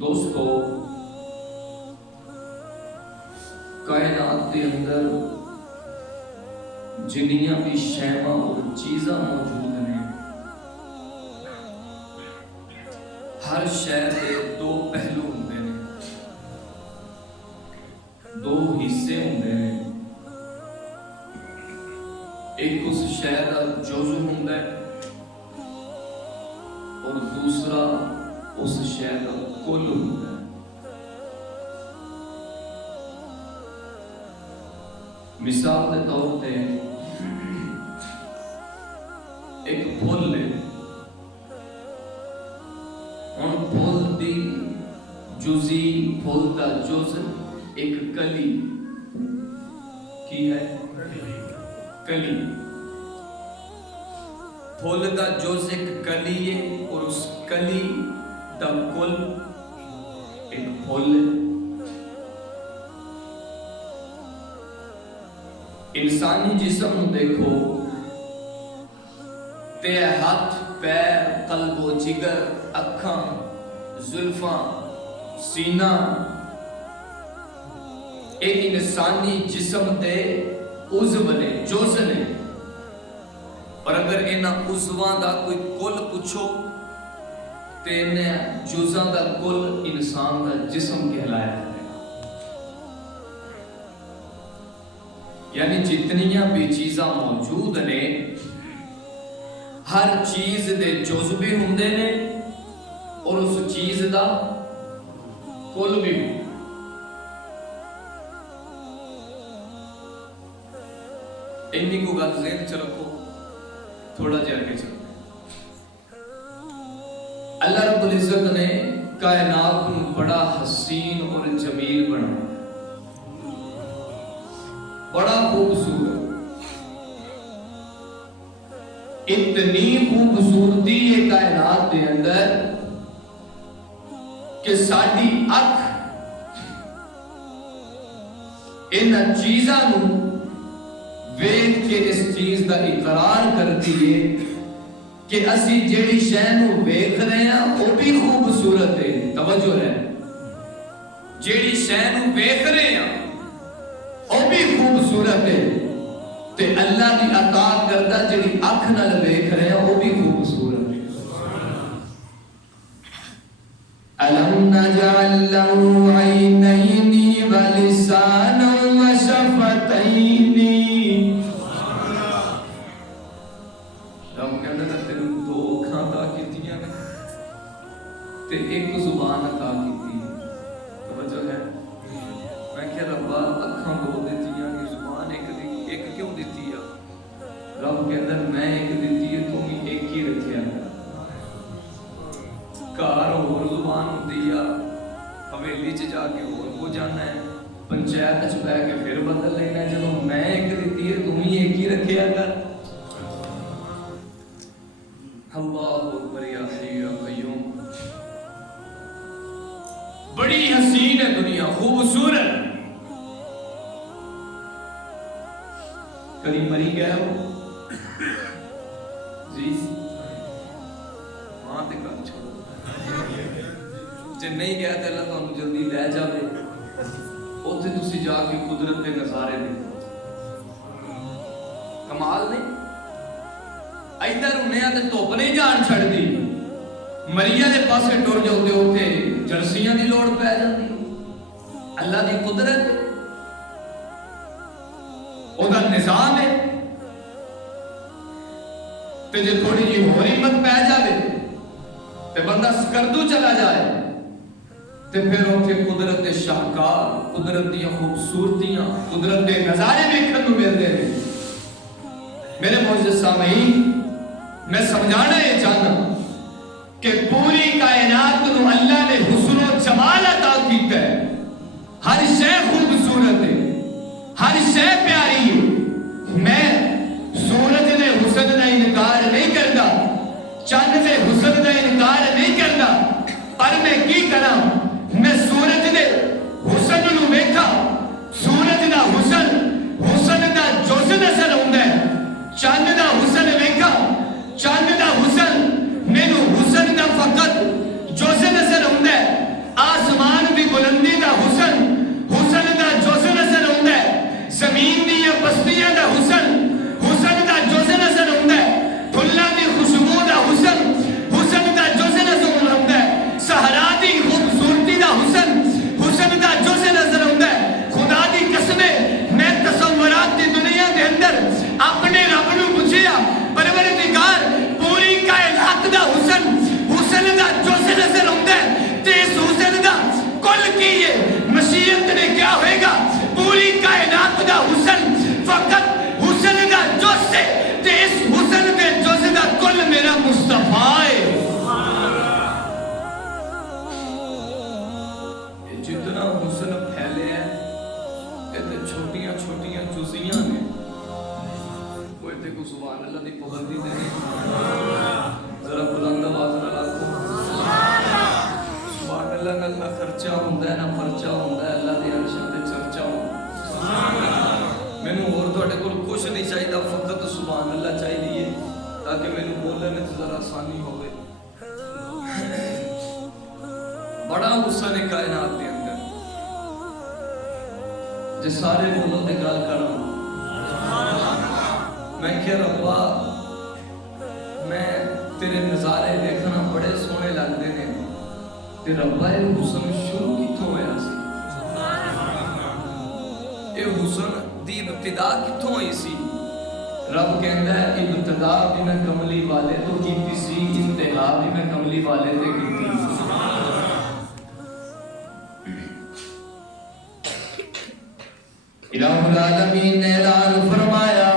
دوستو کائنات کے اندر جنیاں بھی شیواں اور چیزاں موجود ہیں، ہر شے دے دو پہلو ہوندے نے، دو حصے ہوندے نے۔ ایک اس شے دا جزو ہوندا ہے اور دوسرا اس شے دا کل ہوندا ہے۔ مثال کے طور پہ ایک پھول ہے، ہن پھول دی جزی، پھول دا جز ایک کلی کی ہے، کلی۔ پھول دا جز ایک کلی ہے اور اس کلی دا کل ایک پھول ہے۔ انسانی جسم دیکھو تے ہاتھ، پیر، قلب و جگر، اکھاں، زلفاں، سینہ، ایک انسانی جسم دے عضو نے، جز نے، اور اگر انہاں عضواں دا کوئی کل پوچھو تے انہاں جزاں دا کل انسان دا جسم کہلایا ہے۔ یعنی جتنیاں بھی چیزاں موجود نے، ہر چیز دے جز بھی ہوندے نے اور اس چیز دا کل بھی ہوں۔ انی کو گل ذہن چ رکھو، تھوڑا جا کے چلو۔ اللہ رب العزت نے کائنات کو بڑا حسین اور جمیل بنایا، بڑا خوبصورت، اتنی خوبصورتی ہے کائنات کے اندر کہ ساڈی اکھ ان چیزاں نو ویکھ کے اس چیز دا اقرار کرتی ہے کہ اسی جیڑی شے نو ویکھ رہے ہیں وہ بھی خوبصورت ہے۔ توجہ ہے، جیڑی شے نو ویکھ رہے ہیں وہ بھی خوبصورت ہے، تے اللہ کی عطا کردہ جڑی اکھ نال ویکھ رہے ہیں وہ بھی خوبصورت ہے۔ الم نجعل له عینین ولسانا وشفتین۔ رب کہندا ہے تینوں دو اکھاں عطا کیتیاں تے ایک زبان عطا کیتی۔ توجہ ہے، میں کہ ربا اکھاں دو دیتیاں کہ زبان ایک کیوں دیتی ہے؟ رب کے اندر میں ایک دیتی ہے، تم ایک ہی رکھیا ہے۔ کار اور زبان ہوتی ہے، حویلی چ جا کے اور کو جانا ہے، پنچایت چ بیٹھ کے پھر بدل لینا ہے۔ جب میں ایک دیتی ہے تم ہی ایک ہی رکھیا کر۔ اللہ اکبر یا حی یا قیوم۔ بڑی حسین ہے دنیا، خوبصورت۔ کبھی مری گئے ہو جی؟ ہاں تے گل چھوڑو، جے نہیں گئے تے اللہ تانوں جلدی لے جاوے، اوتھے تسی جا کے قدرت دے نظارے دیکھو۔ کمال نہیں؟ ادھر انہیں تے دھوپ نہیں جان چھڑدی، مریا دے پاسے ٹر جاؤ تے اوتھے جرسیاں دی لوڑ پے جاندی۔ اللہ دی قدرت ہے، او دا نظام ہے۔ تے جے تھوڑی جی ہور ہمت پے جاوے تے بندہ سکردو چلا جائے تے پھر اوتھے قدرت دے شاہکار، قدرت دی خوبصورتیاں، قدرت دے نظارے ویکھن نوں ملدے نے۔ میرے معزز سامعین، میں سمجھانا یہ چاہنا کہ پوری کائنات نو اللہ نے حسن و جمال عطا کیتا ہے، ہر شے خوبصورت ہے، ہر شے پیاری ہے۔ میں سورج دے حسن دا انکار نہیں کرتا، چاند دے حسن دا انکار نہیں کرتا، پر میں کی کراں؟ میں سورج دے حسن نو ویکھا، سورج دا حسن، حسن دا جز نظر ہوندا ہے۔ چاند دا حسن ویکھا، چاند دا حسن مینوں حسن دا فقط جز نظر ہوندا ہے۔ ہوتا ہے نہ پرچا ہوتا ہے، اللہ دے عرش تے چرچا ہوتا ہے۔ مینوں اور تہاڈے کول کچھ نہیں چاہیے، فقط سبحان اللہ چاہیے تاکہ مینوں بولنے میں ذرا آسانی ہوے۔ بڑا حسن ہے کائنات دے اندر، جے سارے بولو تے گل کراں میں کہ ربا میں تیرے نظارے دیکھنا بڑے سونے لگتے ہیں، تے ربا یہ حسن شروع کتوں ہویا سی؟ یہ حسن دی ابتدا کتوں ہوئی سی؟ رب کہندا ہے ابتدا بھی میں کملی والے تو کیتی سی، انتہا بھی میں کملی والے تے کیتی۔ الہ العالمین نے اعلان فرمایا،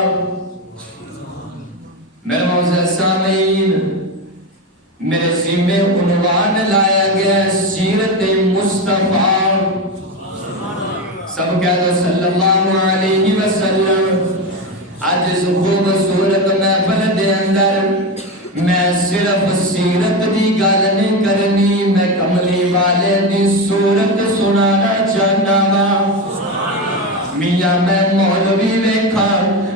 میرے معزز سامعین، میرے سینے عنوان لایا گیا سیرت مصطفیٰ، سب کہہ دو صلی اللہ علیہ وسلم۔ آج اس خوبصورت محفل دے اندر میں صرف سیرت دی گل نہیں کرنی، میں کملی والے دی صورت سنانا چاہنا وا۔ میاں میں مولوی ویکھا،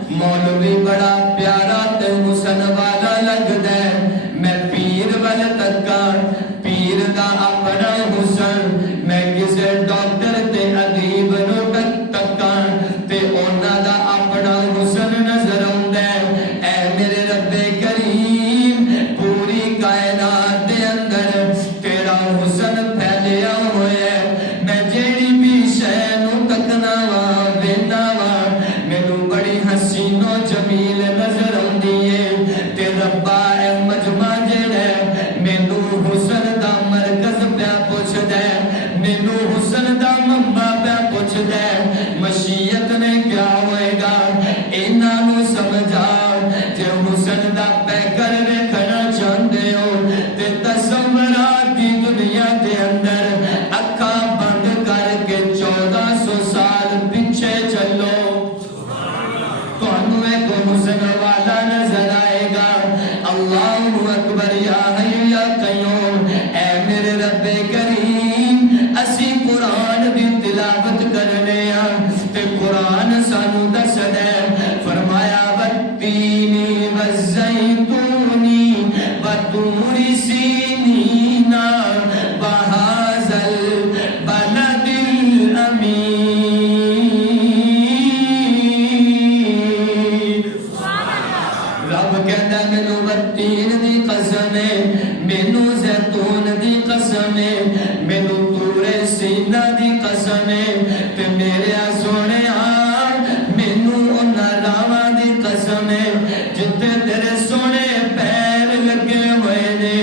مولوی بڑا پیارا تے حسن والا لگدا ہے، میں پیر ول تکا، پیر دا اپنا حسن، میں کسے ڈاکٹر تے ادیب نو تکا تے انہاں دا اپنا حسن نظر آندا ہے۔ اے میرے رب کریم، پوری کائنات دے اندر تیرا حسن پھیلیا ہوا ہے، میں جیڑی بھی شے نو تکنا وا وینا وا مینوں بڑی حسین و جمیل نظر آندی ہے، تے ربا اے مجمع جیڑا ہے مینوں حسن دا مرکز پیا پوچھدا ہے، مینوں حسن دا منبع پیا پوچھدا ہے، مشیت نے کیا ہوئے گا انہاں نوں سمجھا، جے حسن دا پیکر ویکھنا چاہندے ہو تے تصورات دی دنیا دے اندر اکھاں بند کر کے 1400 سال پیچھے چلو، تانوں ایک حسن والا نظر آئے گا۔ اللہ اکبر یا حی یا قیوم۔ اے میرے رب کریم، اسی قرآن دی تلاوت کرنے ہاں تے قرآن سانوں دسدا ہے، فرمایا والتین والزیتون وطور سینین وہذا البلد الامین۔ رب کہندا مینوں والتین دی قسم ہے، مینوں زیتون دی قسم ہے، مینوں طور سینہ دی قسم ہے، تے میرے سونیا مینوں انہاں راواں دی قسم ہے جتے تیرے سونے پیر لگے ہوئے نے،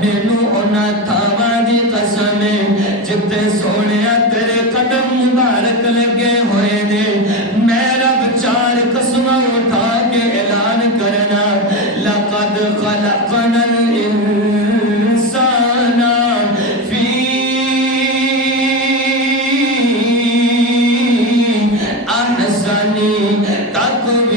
مینوں انہاں تھاواں دی قسم ہے جتے سونیا تیرے قدم مبارک لگے ہوئے نے۔ میں رب 4 قسماں اٹھا کے اعلان کرنا، لقد خلقنا الانسان فی احسن تقویم۔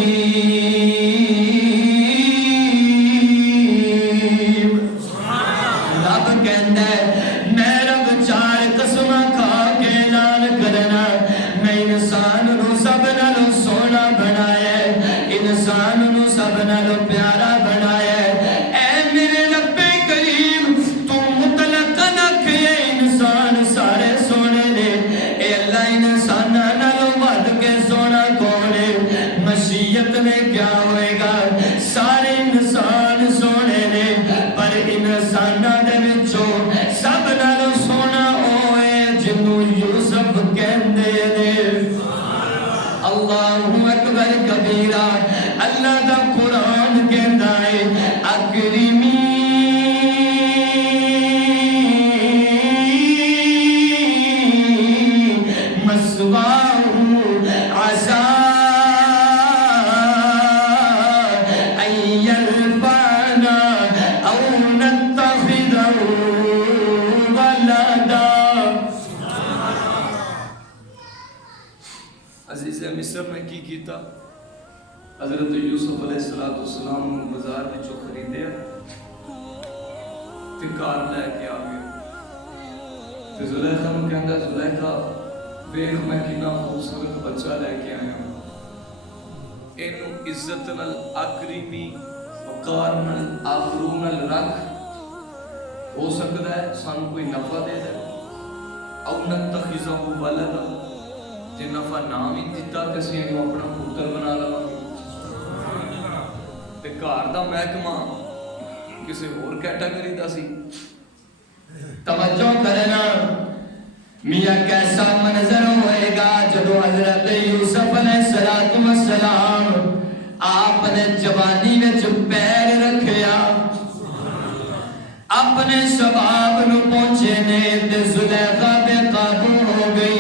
رب کہندا ہے میں رب 4 قسماں کھا کے اعلان کرنا، میں انسان نو سب نالوں سونا بنایا ہے، انسان نو سب نالوں پیارا بنایا ہے۔ اے میرے رب کریم، تو مطلق نہ کہ انسان سارے سونے نے، اے اللہ انساناں نالوں ود کے سونا کون ہے؟ مشیت نے کیا ہوئے گا سارے انسان سونے نے، پر انساناں دے وچوں سب نالوں سونا او ہے جنوں یوسف کہندے نے۔ اللہ اکبر کبیرہ۔ اللہ دا قرآن کہندا ہے اکرمی مثواہ عسیٰ ان یرفعنا او نتخذہ ولدا۔ عزیز مصر نے کی کیتا؟ حضرت یوسف علیہ السلام بازار وچوں خریدیا تے گھر لے کے آ گئے۔ تے زلیخا نو کہندا زلیخا ویکھ میں کتنا خوبصورت بچہ لے کے آیا ہوں، اینو عزت نال اکرمی وقار نال آبرو نال رکھ، ہو سکتا ہے سانو کوئی نفع دے دے، او نتخذہ ولدا، جے نفع نام ہی دیتا تے اسی اینو اپنا پتر بنا لواں تے گھر دا محکمہ کسی اور کیٹاگری دا سی۔ توجہ کرنا میاں کیسا منظر ہوئے گا جب حضرت یوسف علیہ السلام آپ نے جوانی میں جو پیر رکھیا اپنے شباب نو پہنچے نے تے زلیخا بے قابو ہو گئی،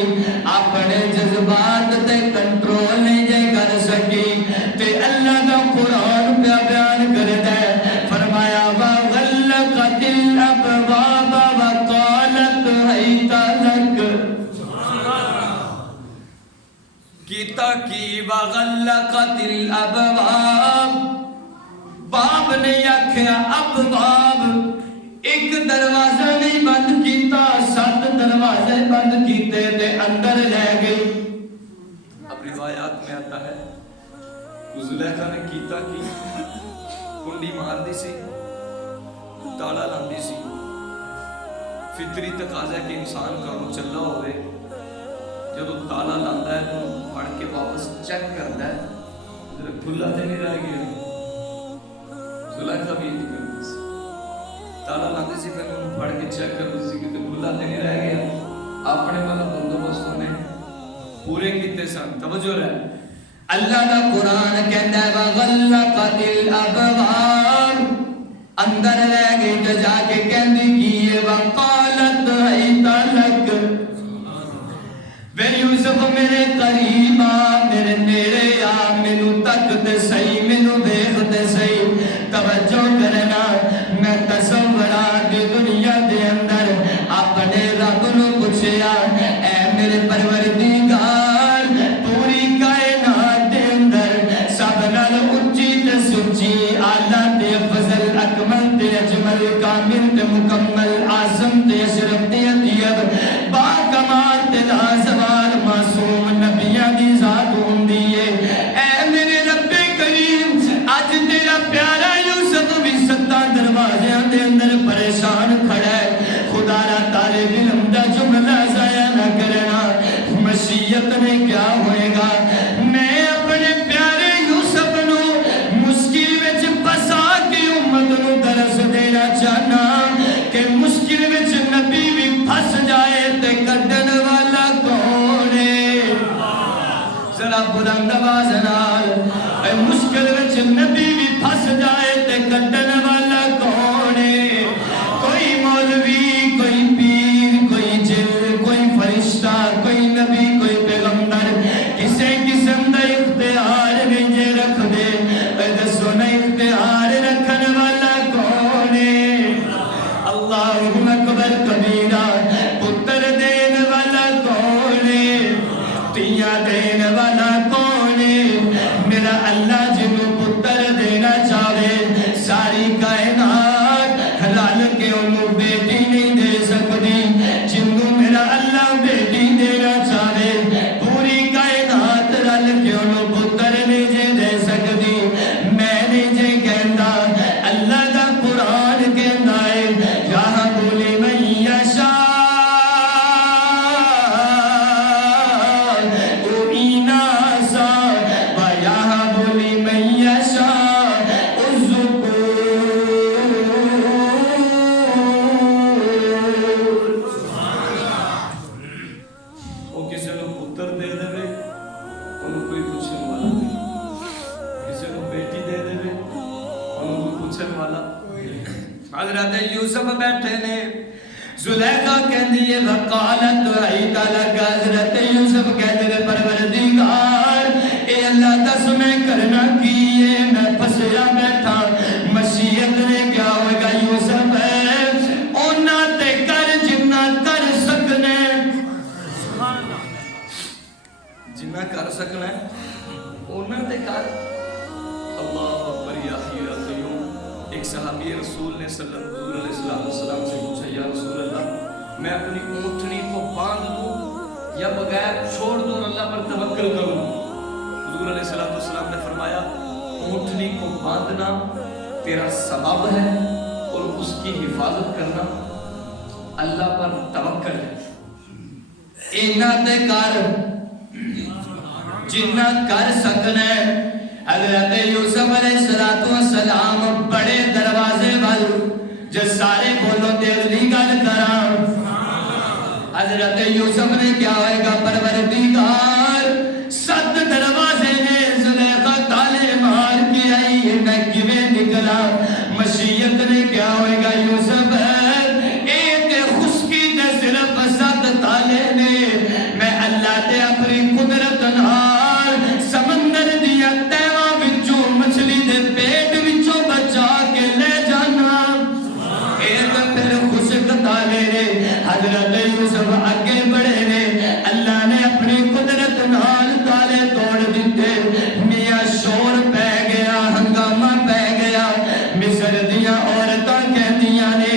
اپنے جذبات تے کنٹرول نہیں جے کر سکی تے اللہ دا قرآن پہ بیان کر دے، فرمایا وَغَلَّقَتِ الْأَبْوَابَ وَقَالَتْ هَيْتَ لَكَ، کیتا کی وَغَلَّقَتِ الْأَبْوَابَ، باب نے آکھیا ابواب، ایک دروازہ نہیں بند کیتا، 7 دروازے بند کیتے تے اندر لے گئی۔ اب روایات میں آتا ہے زلیخا نے کیتا کی کنڈی مار دی سی، تالا لاندی سی، فطری تقاضا کہ انسان گھروں چلا ہوئے جب تالا لاندا ہے تو پڑھ کے واپس چیک کرتا ہے ذرا کھلا تے نہیں رہ گیا، زلیخا بھی یہ کرتی سی، تالا لاندی سی پھر انہوں پڑھ کے چیک کرتی سی کہ کھلا تے نہیں رہ گیا، اپنے والا بندوبست نے پورے کیتے سن۔ توجہ رہے اللہ دا قرآن کہندا ہے وَغَلَّقَتِ الْأَبْوَابَ، اندر لے گئی تو جا کے کہندی کیے وَقَالَتْ هَيْتَ لَكَ، وے یوسف میرے قریب آ، میرے نیڑے آ، مینوں تک تے صحیح، مینوں دیکھ تے صحیح۔ توجہ کرنا میں تصورات دی دنیا دے اندر اپنے رب نو پوچھیا اے میرے پروردگار پوری کائنات دے اندر سب نال اونچی تے سچی اعلیٰ تے افضل اکمل تے اجمل کامل تے مکمل اعظم تے اشرف تے اطیب با کمال تے لازوال معصوم نبیاں دی ذات ہوندی ہے، اے میرے رب کریم اج تیرا پیارا یوسف بھی 7 دروازیاں دے اندر پریشان کھڑا ہے، خدا را طالب علم دا جملہ ضائع نہ کرنا، مشیت نے کیا ہوئے گا، میں اپنے پیارے یوسف نو مشکل وچ پسا کے امت نو درس دینا چاہنا کہ مشکل وچ نبی بھی پھس جائے تے کڈن والا کون ہے، ذرا بلند آواز نال اے مشکل وچ نبی بھی پھس جائے تے کڈن والا کون ہے، کوئی مولوی، کوئی پیر، کوئی جن، کوئی فرشتہ، کوئی نبی، کوئی پیغمبر کسے قسم دا اختیار نہیں جے رکھ دے، اے دسو نا اختیار رکھن والا کون ہے، اللہ اکبر کبیرہ، پتر دین والا کون ہے، تیاں دین والا کون ہے، میرا اللہ جنوں پتر دینا چاہے ساری کائنات رل کے انہوں بیٹی نہیں دے سکتی، جنوں میرا اللہ بیٹی دینا چاہے پوری کائنات رل کے انہوں پتر نہیں جے دے سکتی، میں نہیں جے کہندا اللہ دا قرآن کہندا ہے یہاں بولی من یشاء اناسا ویہب لمن یشاء الذکور، وہ کسی نو پتر دے دے انہوں کوئی پوچھن والا نہیں، کسی نو بیٹی دے دے انہوں کوئی پوچھن والا۔ حضرت یوسف بیٹھے نے، زلیخا کہندی ہے وقالت حیت لک، حضرت یوسف کہتے ہیں پروردگار اے اللہ دس میں کرنا کیے، میں پھسیا بیٹھا، مشیت نے کیا ہوئے گا یوسف ہے اونا تے کر جنہ کر سکنے، جنہ کر سکنا ہے اونا تے کر۔ اللہ اکبر یا حی یا قیوم۔ ایک صحابی رسول نے صلی اللہ علیہ وسلم سے پوچھا یا رسول اللہ میں اپنی اونٹنی کو باندھ دوں یا بغیر چھوڑ دوں اور اللہ پر توکل کروں؟ حضور علیہ السلام نے فرمایا اونٹنی کو باندھنا تیرا سبب ہے اور اس کی حفاظت کرنا اللہ پر توکل ہے۔ اینا تے کر جنہ کر سکنا ہے۔ حضرت یوسف علیہ السلام بڑے دروازے وال جو سارے بولو تے اگلی گل کراں، حضرت یوسف نے کیا ہوئے گا پروردگار 7 دروازے نے زلیخا تالے مار کے آئی ہے میں کیویں نکلا؟ مشیت نے کیا ہوئے گا یوسف ایک خشکی دے صرف 7 تالے نے میں اللہ تے اپنی قدرت نال سمندر دیا تیواں وچوں مچھلی دے پیٹ وچوں بچا کے لے جانا۔ ایک پھر خشک تالے نے حضرت یوسف آگے بڑھے نے اللہ نے اپنی قدرت نال تالے توڑ دیتے، میاں شور پہ گیا ہنگامہ پہ گیا۔ مصر دیا عورتاں کہندیاں نے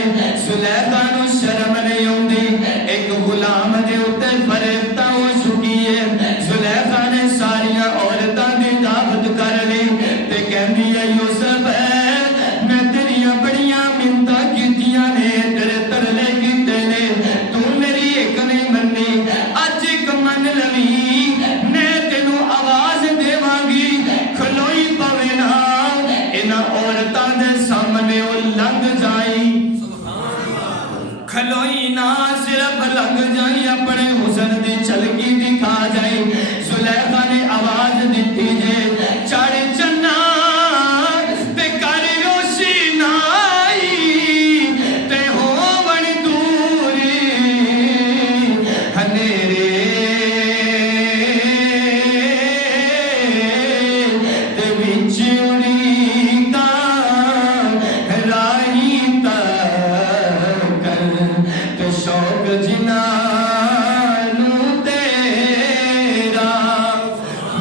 زلیخا نو شرم نہیں ہوندی، ایک غلام دے اوتے فریفتہ ہو چکی ہے۔ زلیخا نے ساریاں عورتاں دی دعوت کر لی تے کہندی ہے یوسف میں تیریاں بڑیاں منتاں کیتیاں نے تیرے ترلے کیتے نے تو میری ایک نہیں مننی، اج ایک من لوی میں تینوں آواز دیواں گی کھلوئی پوے نا انہاں عورتاں دے سامنے او لنگ جائی، کھلوئی نا صرف لنگ جائی اپنے حسن دی چلکی دکھا جائی۔ زلیخا نے آواز دیتی جے چاڑی چنا تے کاری روشنائی تے ہون دوری ہنیرے تے وچ اڑیتا راہی تکل تے شوق جنانو تیرا۔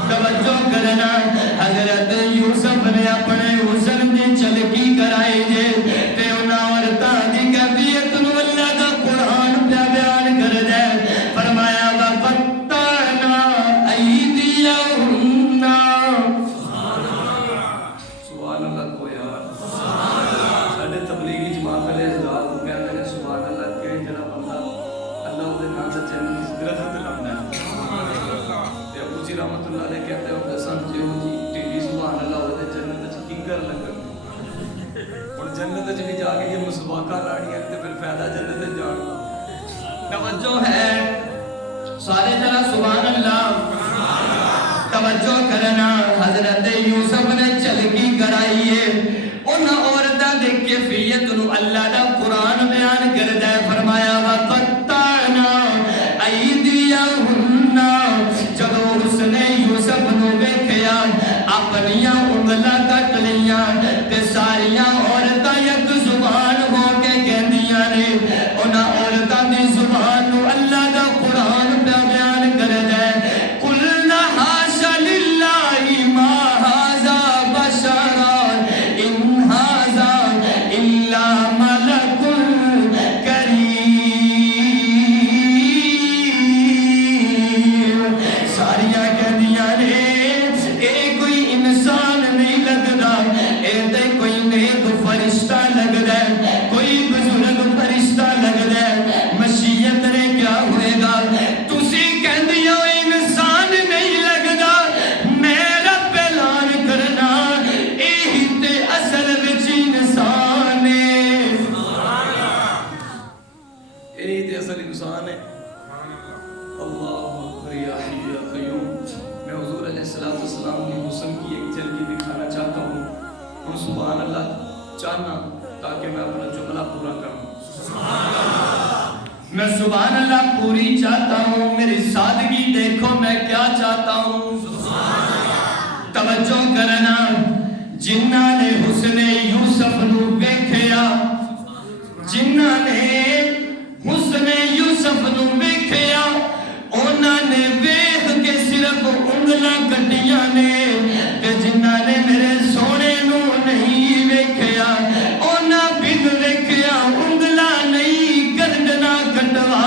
توجہ کرنا حضرت یوسف نے اپنے حسن دی چلکی کرائی جے تے انہاں عورتاں دی کیفیت نو اللہ دا قرآن پہ بیان کر دے، فرمایا وَقَطَّعْنَا أَيْدِيَهُنَّ۔ سبحان اللہ کو یار ساڈے تبلیغی جماعت والے حضرات کو کہندے نے سبحان اللہ کہ جڑا بندہ اللہ دے نام تے چلن دی درخت لاوندا ہے تے ابو جی رحمتہ اللہ علیہ کہتے ہو سن جو جی ٹی سبحان اللہ ودے جنت وچ کی کر لگن ہن جنت وچ بھی جا کے یہ مسواقاں لاڑیاں تے پھر فائدہ جنت وچ جان دا۔ توجہ ہے سارے ذرا سبحان اللہ توجہ کرنا۔ حضرت یوسف نے چلکی کرائی ہے ان عورتاں دے کیفیت نو اللہ دا قرآن بیان کردا ہے، فرمایا وَقَطَّعْنَا أَيْدِيَهُنَّ۔ جدوں اس نے یوسف نو ویکھیا اپنیاں انگلاں کٹ لیاں تے ساریاں عورتاں یک زبان ہو کے کہندیاں نے انہاں عورتاں دی زبان نو اللہ دا قرآن پہ بیان کردا ہے قُلْنَا حَاشَ لِلَّهِ مَا هَذَا بَشَرًا إِنْ هَذَا إِلَّا مَلَكٌ كَرِيمٌ۔ ساریاں کہندیاں نے اے کوئی انسان نہیں لگدا، اے تے کوئی نیک فرشتہ لگدا ہے، کوئی بزرگ فرشتہ لگدا ہے۔ مشیت نے کیا ہوئے گا تسی کہندیاں انسان نہیں لگدا، میں رب اعلان کرنا اے تے اصل وچ انسان ہے۔ یہی تے اصل انسان ہے۔ اللہ اکبر یا حی یا قیوم۔ میں حضور علیہ السلام کی حسن کی ایک جھلکی دکھانا چاہتا ہوں اور سبحان اللہ چاہنا تاکہ میں اپنا جملہ پورا کروں۔ میں سبحان اللہ پوری چاہتا ہوں، میری سادگی دیکھو میں کیا چاہتا ہوں۔ توجہ کرنا جنہاں نے حسن یوسف نو ویکھیا، جنہاں نے حسن یوسف نو ویکھیا انہاں نے ویکھ کے صرف انگلاں کٹیاں نے تے جنہاں نے میرے سونے نو نہیں ویکھیا انہاں بن ویکھیا انگلاں نہیں گردناں کٹوا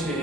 6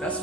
10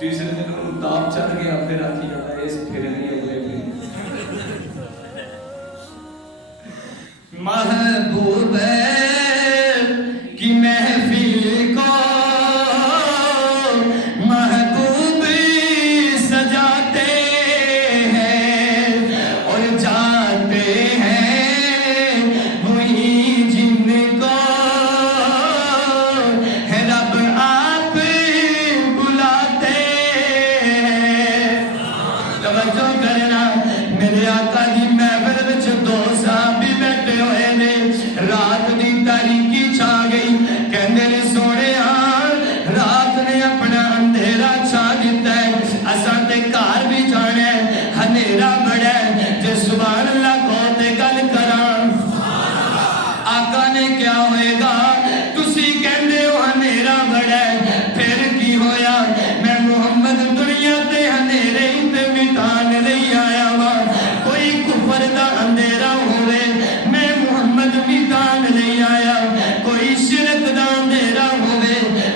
تیسرے دن انہوں تاپ چڑھ گیا پھر آتی جاتا ہے اس پھر نہیں ہوئے محبوب کی محفل کو محبوب سجاتے ہیں اور جاتے ہیں وہی جن کو ہے رب آپ بلاتے ہیں. توجہ کرنا میرے آقا دی محفل وچ دو صحابی بیٹھے ہوئے نے. رات دی تاریکی چھا گئی. کہندے نے سونے رات نے اپنا اندھیرا چھا دیتا ہے. اساں تے گھر بھی جانا ہے. ہنیرا بڑا ہے. جے سبحان اللہ کہو تے گل کراں. آقا نے کیا ہوئے گا؟ تسی کہندے ہو ہنیرا بڑا ہے. پھر کی ہویا؟ میں محمد دنیا تے ہنیرے ہی تے مٹان نہیں آیا وا. کوئی کفر دا اندھیرا ہوئے میں محمد مٹان نہیں آیا. کوئی شرک دا اندھیرا ہوئے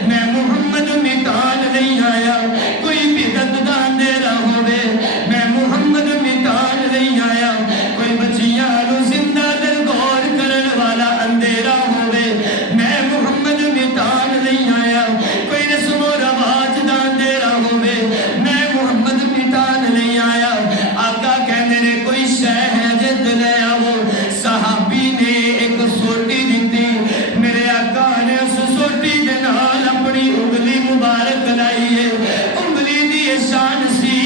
میں محمد مٹان نہیں آیا. کوئی بدعت دا اندھیرا ہوئے میں محمد مٹان نہیں آیا. کوئی بچیاں نو زندہ درگور کرن والا اندھیرا ہوئے میں محمد مٹان نہیں آیا. کوئی رسم و رواج دا اندھیرا ہوئے میں محمد مٹان نہیں آیا. آقا کہنے نے کوئی شے ہے جد لے آو. صحابی نے ایک سوٹی دیتی. میرے آقا نے اس سوٹی دے نال اپنی انگلی مبارک لائی ہے. انگلی دی شان سی.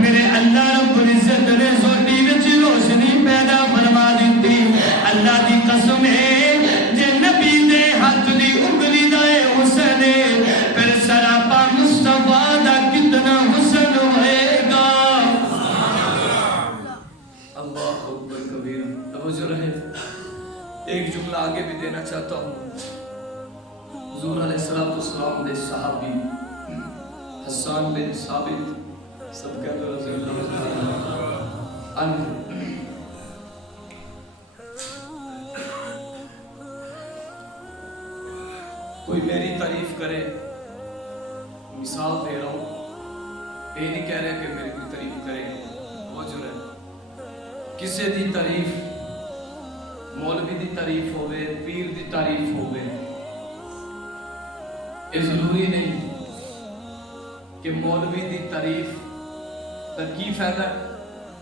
میرے اللہ رب العزت نے سوٹی وچ روشنی پیدا فرما دیتی. اللہ دی قسم ہے جے نبی دے ہاتھ دی انگلی دا حسن ہے پھر سراپا مصطفیٰ دا کتنا حسن ہوئے گا. اللہ اکبر کبیرہ. توجہ رہے. ایک جملہ آگے بھی دینا چاہتا ہوں. حضور علیہ السلام دے صحابی حسان بن ثابت سب کہہ دو رضی اللہ عنہ. کوئی میری تعریف کرے, مثال دے رہا ہوں, یہ نہیں کہہ رہے کہ میری کوئی تعریف کرے. وہ جو ہے کسی دی تعریف, مولوی دی تعریف ہوئے, پیر دی تعریف ہوئے, یہ ضروری نہیں کہ مولوی دی تعریف کا کی فائدہ ہے.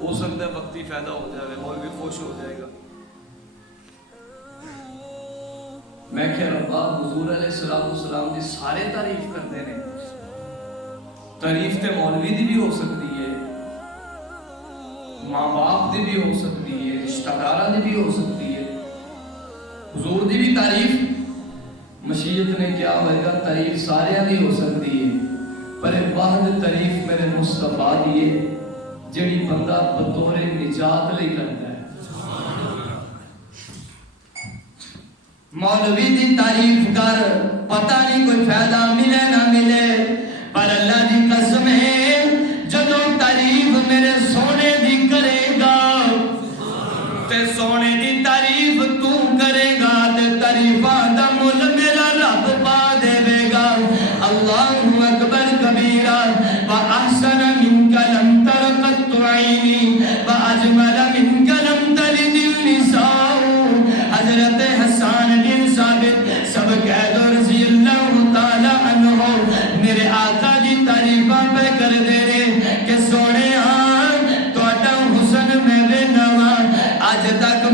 ہو سکتا ہے وقتی فائدہ ہو جائے, مولوی خوش ہو جائے گا. میں کہ ربا حضور علیہ السلام دی سارے تعریف کرتے ہیں. تعریف تے مولوی دی بھی ہو سکتی ہے, ماں باپ دی بھی ہو سکتی ہے, رشتہ داراں دی بھی ہو سکتی ہے. حضور دی بھی تعریف مشیت نے کیا ہوئے گا, تعریف سارے دی ہو سکتی ہے. پر واحد تعریف میرے مصطفیٰ دی ہے جڑی بندہ بطور نجات لئی کرتا ہے. مولوی دی تعریف کر, پتہ نہیں کوئی فائدہ ملے نہ ملے, پر اللہ دی قسم ہے جدوں تعریف میرے سونے دی کرے گا تے سونے دی تعریف تو کرے گا تے تعریفاں دا مل میرا رب پا دے گا. اللہ اکبر کبیرہ. وَأَحْسَنَ مِنْكَ لَمْ تَرَ قَطُّ عَيْنِي وَأَجْمَلَ مِنْكَ لَمْ تَلِدِ النِّسَاءُ. حضرت حسان بن ثابت سب کہہ دو رضی اللہ تعالی عنہ. میرے آقا دی تعریفاں پہ کر دے رہے کہ سونے تہاڈا حسن میں ویندا وا. اج تک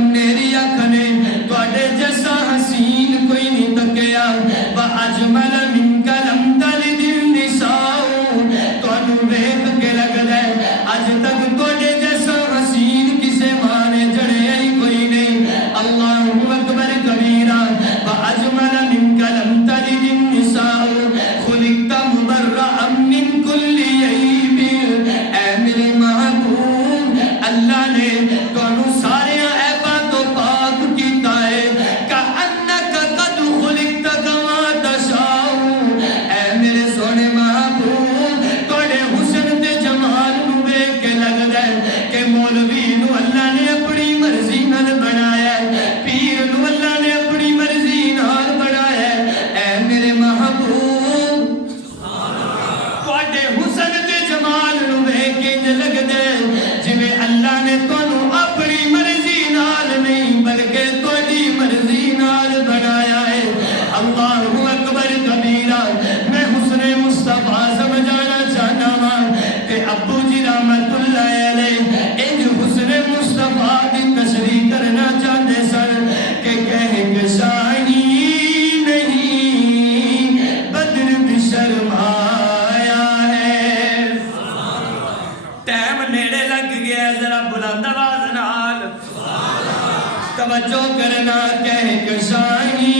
توجہ کرنا کہہ کہ شاہی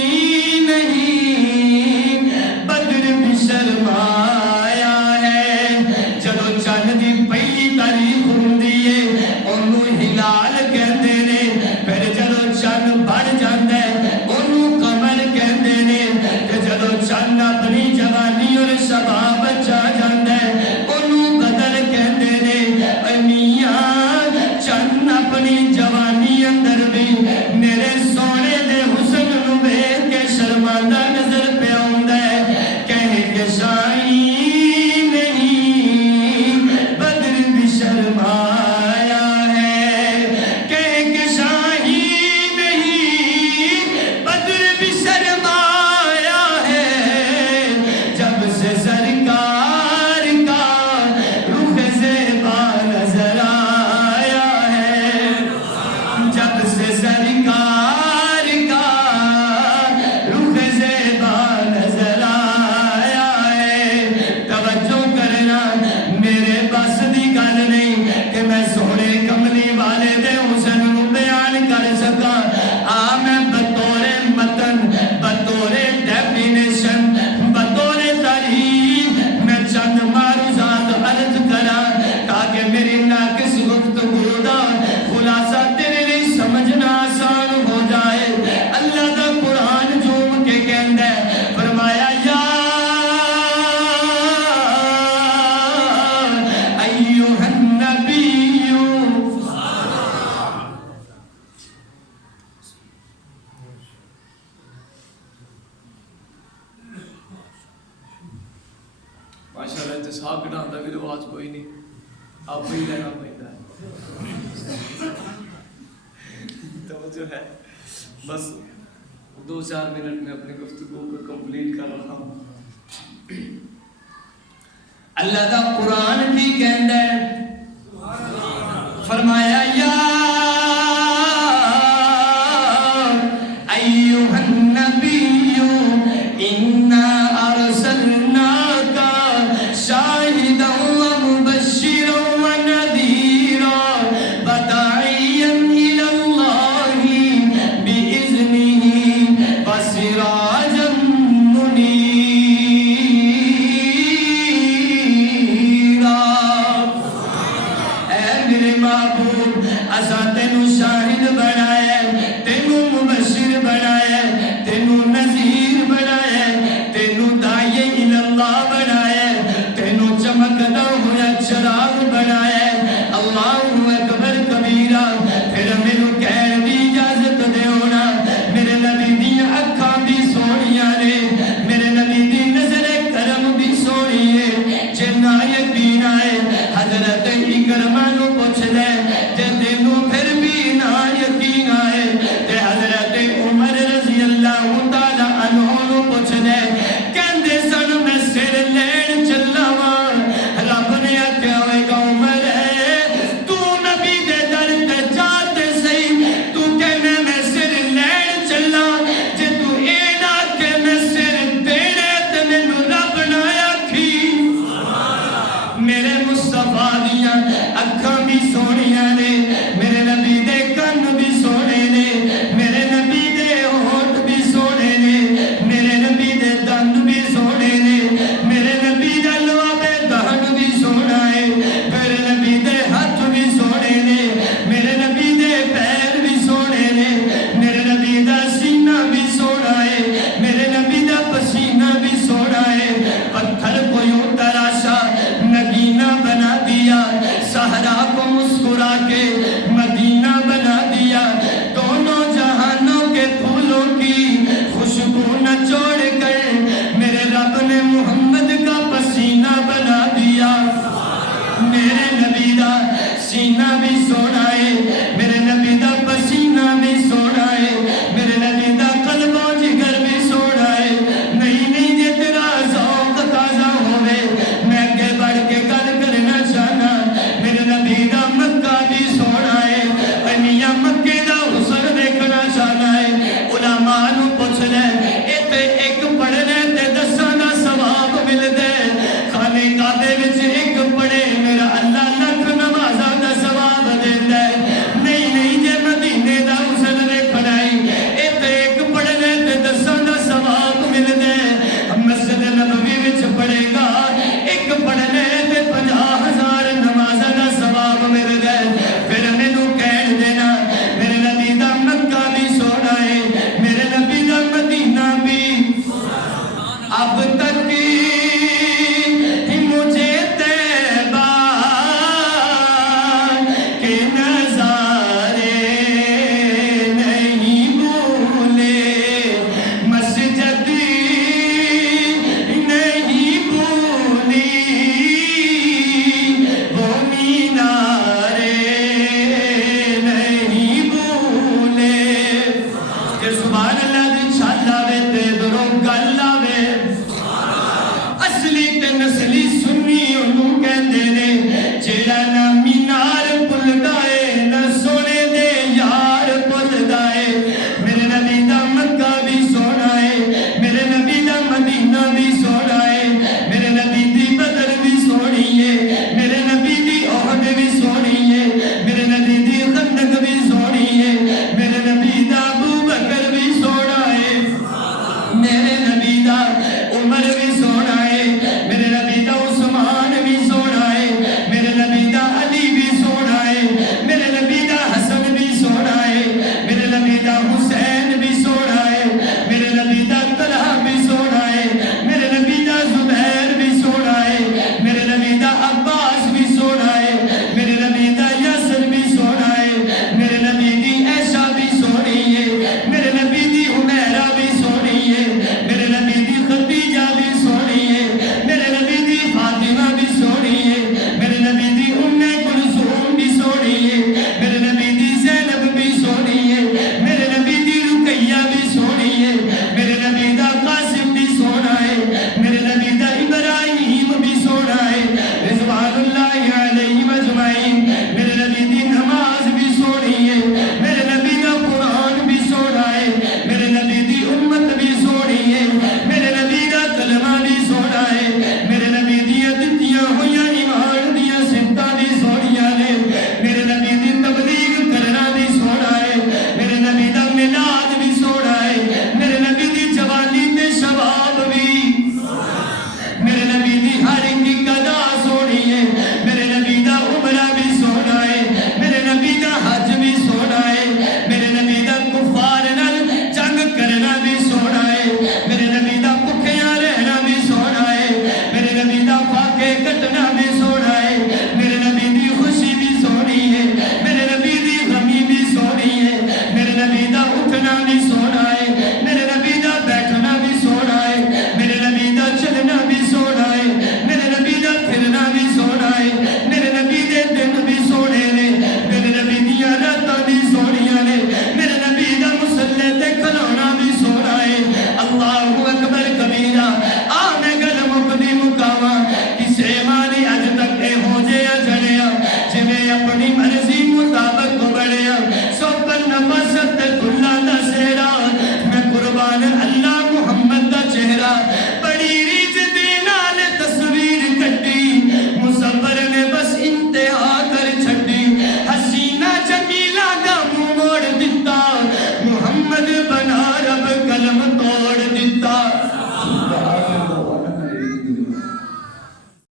نہیں بدر بھی شرمایا ہے جدو چند دی پہلی تاریخ ہوندی ہے انہوں ہلال کہندے نے پھر جدو چند بڑھ جاندا ہے انہوں قمر کہندے نے تے جدو چند اپنی جوانی اور شباب چا جاندا ہے انہوں قدر کہندے نے اے میاں چند اپنی جوانی اندر بھی میرے سونے دے حسن نو ویکھ کے شرماندہ نظر پہ آوندا ہے کہے کہ شاہی نہیں بدر بھی شرمایا ہے کہے کہ شاہی نہیں بدر بھی شرمایا ہے جب سے سرکار کا رخ زیبا نظر آیا ہے جب سے سرکار کا رخ زیبا نظر آیا ہے توجہ کرنا میرے بس دی گل نہیں کہ میں سونے کملی والے دے حسن نو بیان کر سکا میں بطور متن بطور ڈیفینیشن بطور تاریخ میں چند معروضات عرض کرا تاکہ میری ناقص گفتگو دا خلاصہ تیرے لیے سمجھنا آسان ہو جائے اللہ دا قرآن جھوم کے کہندا ہے فرمایا یا ایھا النبی ماشاءاللہ اتساق کٹان دا بھی رواج کوئی نہیں آپ ہی لینا پہنتا ہے توجہ ہے بس 2-4 منٹ میں اپنی گفتگو کو کمپلیٹ کر رہا ہوں اللہ دا قرآن بھی کہندا ہے فرمایا یا ایھا النبی انا ارسلناک شاہدا ومبشرا ونذیرا وداعیا الی اللہ باذنہ وسراجا منیرا اے میرے محبوب اسا تینو شاہد بنایا تینو مبشر بنایا تینو نذیر بنایا تینو داعی الی اللہ بنایا تینو چمکدا ہوا چراغ بنایا اللہ اکبر کبیرہ پھر میرے کہن دی اجازت دیونا میرے نبی دی اکھاں بھی سونیاں نے میرے نبی دی نظر کرم بھی سونی ہے جے نہ یقین آئے حضرت اکرمہ نو پوچھ لے جے تینوں پھر بھی نہ یقین آئے تے حضرت عمر رضی اللہ تعالی عنہ نو پوچھ لے کہندے سن میں سر لین چلا واں رب نے آکھیا ہوئے گا عمر تو نبی دے در تے جاتے صحیح تو کہنے میں سر لین چلا جے تو اے نہ کہ میں سر دینے تے مینوں رب نہ آکھی میرے مصطفیٰ دیاں اکھاں بھی سونیاں نے میرے نبی دے کن بھی سونے نے میرے نبی دے ہونٹ بھی سونے نے میرے نبی دے دند بھی سونے نے میرے نبی دا لعاب دہن بھی سونا ہے میرے نبی دے ہاتھ بھی سونے نے میرے نبی دے پیر بھی سونے نے میرے نبی دا سینہ بھی سونا ہے میرے نبی دا پسینہ بھی سونا ہے پتھر کو یوں تراشا نگینہ بنا دیا صحرا کو مسکرا کے مدینہ بنا دیا دونوں جہانوں کے پھولوں کی خوشبو نچوڑ کر میرے رب نے محمد کا پسینہ بنا دیا میرے نبی دا سینہ بھی سونا ہے میرے نبی دا پسینہ بھی سونا ہے میرے نبی دا قلب و جگر بھی سونا ہے نہیں جے تیرا ذوق تازہ ہوئے میں کے بڑھ کے گل کرنا چاہنا میرے نبی دا مکہ بھی سونا ہے میاں مکے دا